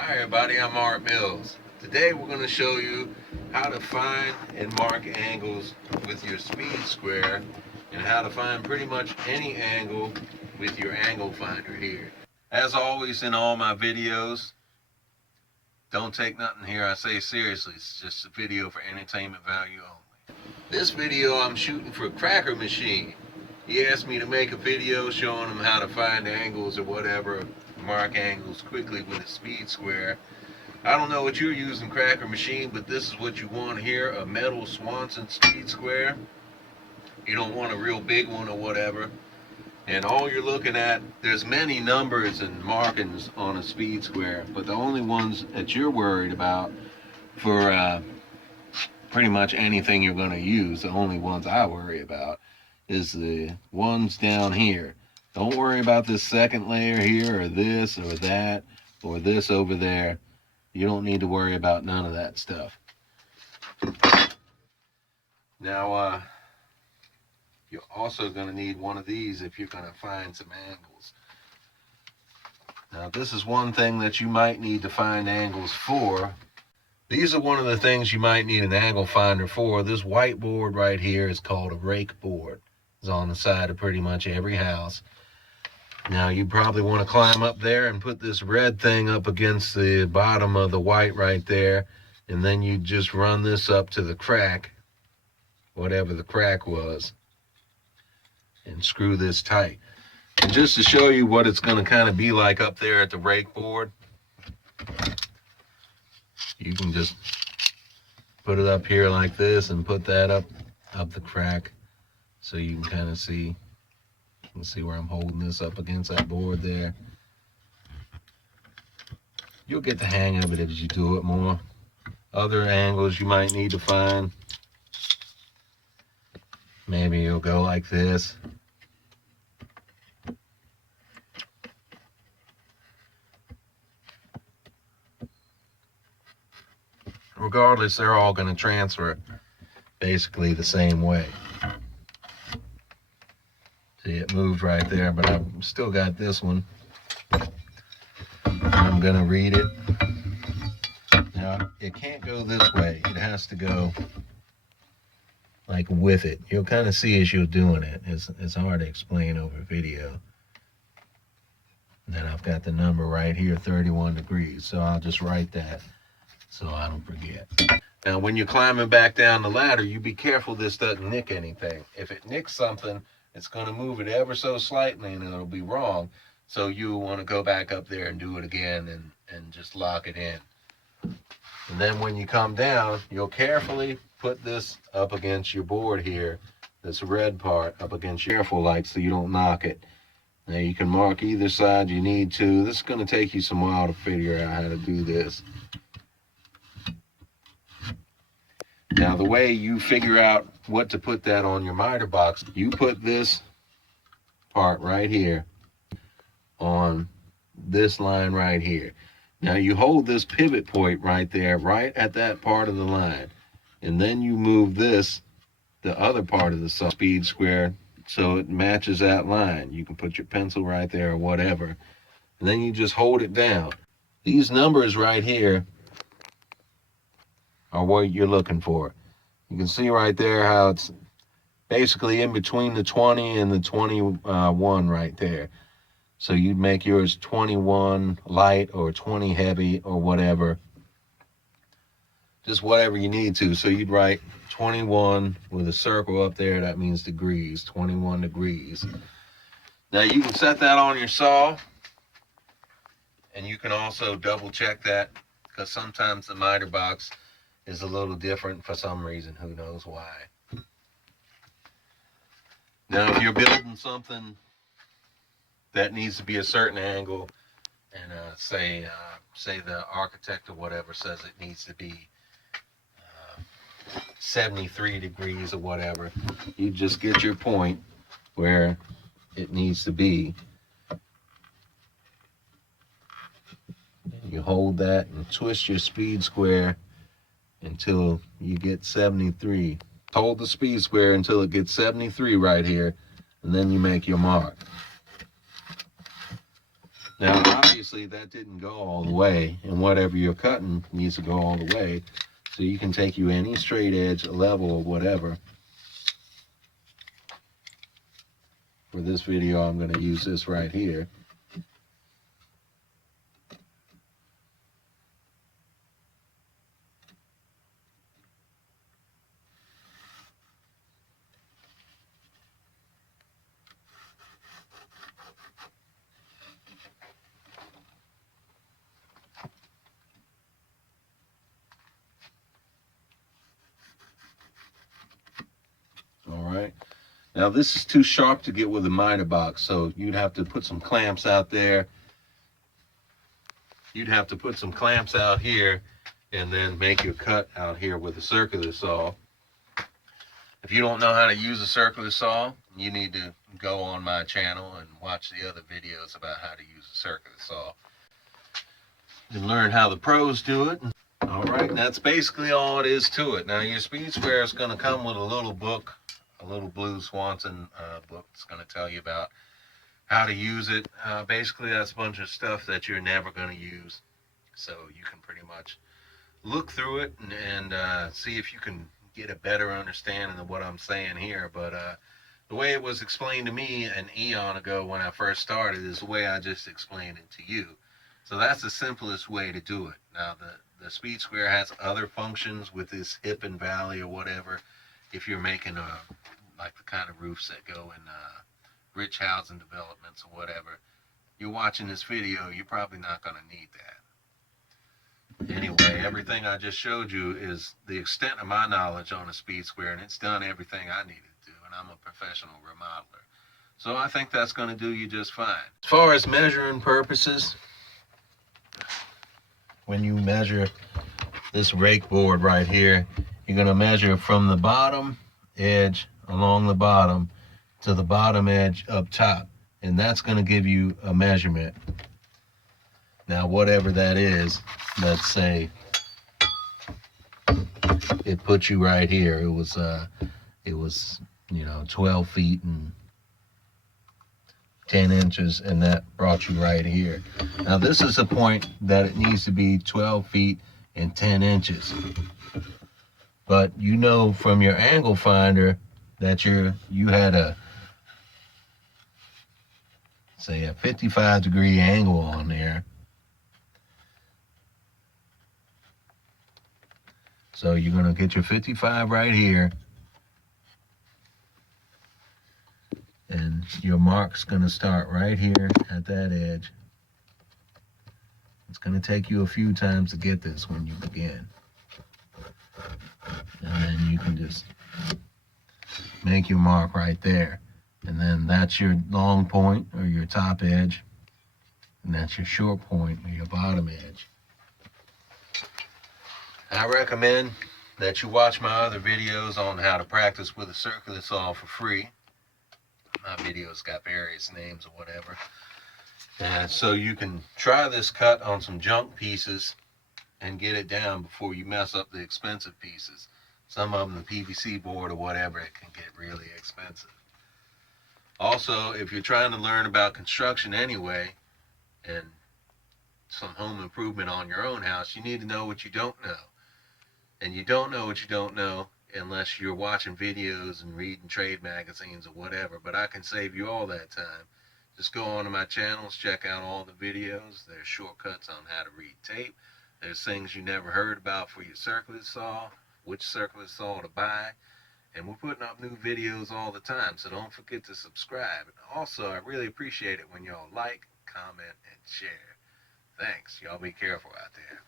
Hi everybody, I'm Art Mills. Today we're going to show you how to find and mark angles with your speed square and how to find pretty much any angle with your angle finder here. As always in all my videos, don't take nothing here I say seriously. It's just a video for entertainment value only. This video I'm shooting for Cracker Machine. He asked me to make a video showing him how to find angles or whatever, mark angles quickly with a speed square. I don't know what you're using, Cracker Machine, but this is what you want here, a metal Swanson speed square. You don't want a real big one or whatever. And all you're looking at, there's many numbers and markings on a speed square, but the only ones that you're worried about for pretty much anything you're going to use, the only ones I worry about is the ones down here. Don't worry about this second layer here or this or that or this over there. You don't need to worry about none of that stuff. Now, you're also going to need one of these if you're going to find some angles. Now, this is one thing that you might need to find angles for. These are one of the things you might need an angle finder for. This whiteboard right here is called a rake board. It's on the side of pretty much every house. Now, you probably want to climb up there and put this red thing up against the bottom of the white right there, and then you just run this up to the crack, whatever the crack was, and screw this tight. And just to show you what it's going to kind of be like up there at the rake board, you can just put it up here like this and put that up the crack so you can kind of see. You can see where I'm holding this up against that board there. You'll get the hang of it as you do it more. Other angles you might need to find, maybe you'll go like this. Regardless, they're all going to transfer basically the same way. See, it moved right there, but I've still got this one. I'm going to read it. Now, it can't go this way. It has to go like with it. You'll kind of see as you're doing it. It's hard to explain over video. And then I've got the number right here, 31 degrees. So I'll just write that so I don't forget. Now, when you're climbing back down the ladder, you be careful this doesn't nick anything. If it nicks something, it's going to move it ever so slightly and it'll be wrong. So you want to go back up there and do it again and just lock it in. And then when you come down, you'll carefully put this up against your board here, this red part up against your careful like so you don't knock it. Now you can mark either side you need to. This is going to take you some while to figure out how to do this. Now the way you figure out what to put that on your miter box, you put this part right here on this line right here. Now you hold this pivot point right there, right at that part of the line. And then you move this, the other part of the speed square, so it matches that line. You can put your pencil right there or whatever. And then you just hold it down. These numbers right here are what you're looking for. You can see right there how it's basically in between the 20 and the 21 right there. So you'd make yours 21 light or 20 heavy or whatever. Just whatever you need to. So you'd write 21 with a circle up there. That means degrees, 21 degrees. Now you can set that on your saw. And you can also double check that because sometimes the miter box is a little different for some reason. Who knows why. Now if you're building something that needs to be a certain angle, and say the architect or whatever says it needs to be 73 degrees or whatever, you just get your point where it needs to be. You hold that and twist your speed square until you get 73. Hold the speed square until it gets 73 right here, and then you make your mark. Now, obviously, that didn't go all the way, and whatever you're cutting needs to go all the way. So you can take you any straight edge, level, or whatever. For this video, I'm going to use this right here. All right. Now this is too sharp to get with a miter box, so you'd have to put some clamps out there. You'd have to put some clamps out here and then make your cut out here with a circular saw. If you don't know how to use a circular saw, you need to go on my channel and watch the other videos about how to use a circular saw and learn how the pros do it. All right, and that's basically all it is to it. Now your speed square is going to come with a little book, a little Blue Swanson book. It's going to tell you about how to use it. Basically, that's a bunch of stuff that you're never going to use, so you can pretty much look through it and see if you can get a better understanding of what I'm saying here. But the way it was explained to me an eon ago when I first started is the way I just explained it to you. So that's the simplest way to do it. Now the speed square has other functions with this hip and valley or whatever. If you're making like the kind of roofs that go in rich housing developments or whatever, you're watching this video, you're probably not going to need that. Anyway, everything I just showed you is the extent of my knowledge on a speed square, and it's done everything I needed to do, and I'm a professional remodeler. So I think that's going to do you just fine. As far as measuring purposes, when you measure this rake board right here, you're going to measure from the bottom edge along the bottom to the bottom edge up top, and that's going to give you a measurement. Now whatever that is, let's say it puts you right here. It was 12 feet and 10 inches, and that brought you right here. Now this is a point that it needs to be 12 feet and 10 inches. But you know from your angle finder that you had a, say, a 55-degree angle on there. So you're going to get your 55 right here, and your mark's going to start right here at that edge. It's going to take you a few times to get this when you begin. And then you can just make your mark right there. And then that's your long point or your top edge, and that's your short point or your bottom edge. I recommend that you watch my other videos on how to practice with a circular saw for free. My videos got various names or whatever. And so you can try this cut on some junk pieces and get it down before you mess up the expensive pieces. Some of them, the PVC board or whatever, it can get really expensive. Also, if you're trying to learn about construction anyway and some home improvement on your own house, you need to know what you don't know. And you don't know what you don't know unless you're watching videos and reading trade magazines or whatever. But I can save you all that time. Just go onto my channels, check out all the videos. There's shortcuts on how to read tape. There's things you never heard about for your circular saw, which circular saw to buy. And we're putting up new videos all the time, so don't forget to subscribe. And also, I really appreciate it when y'all like, comment, and share. Thanks. Y'all be careful out there.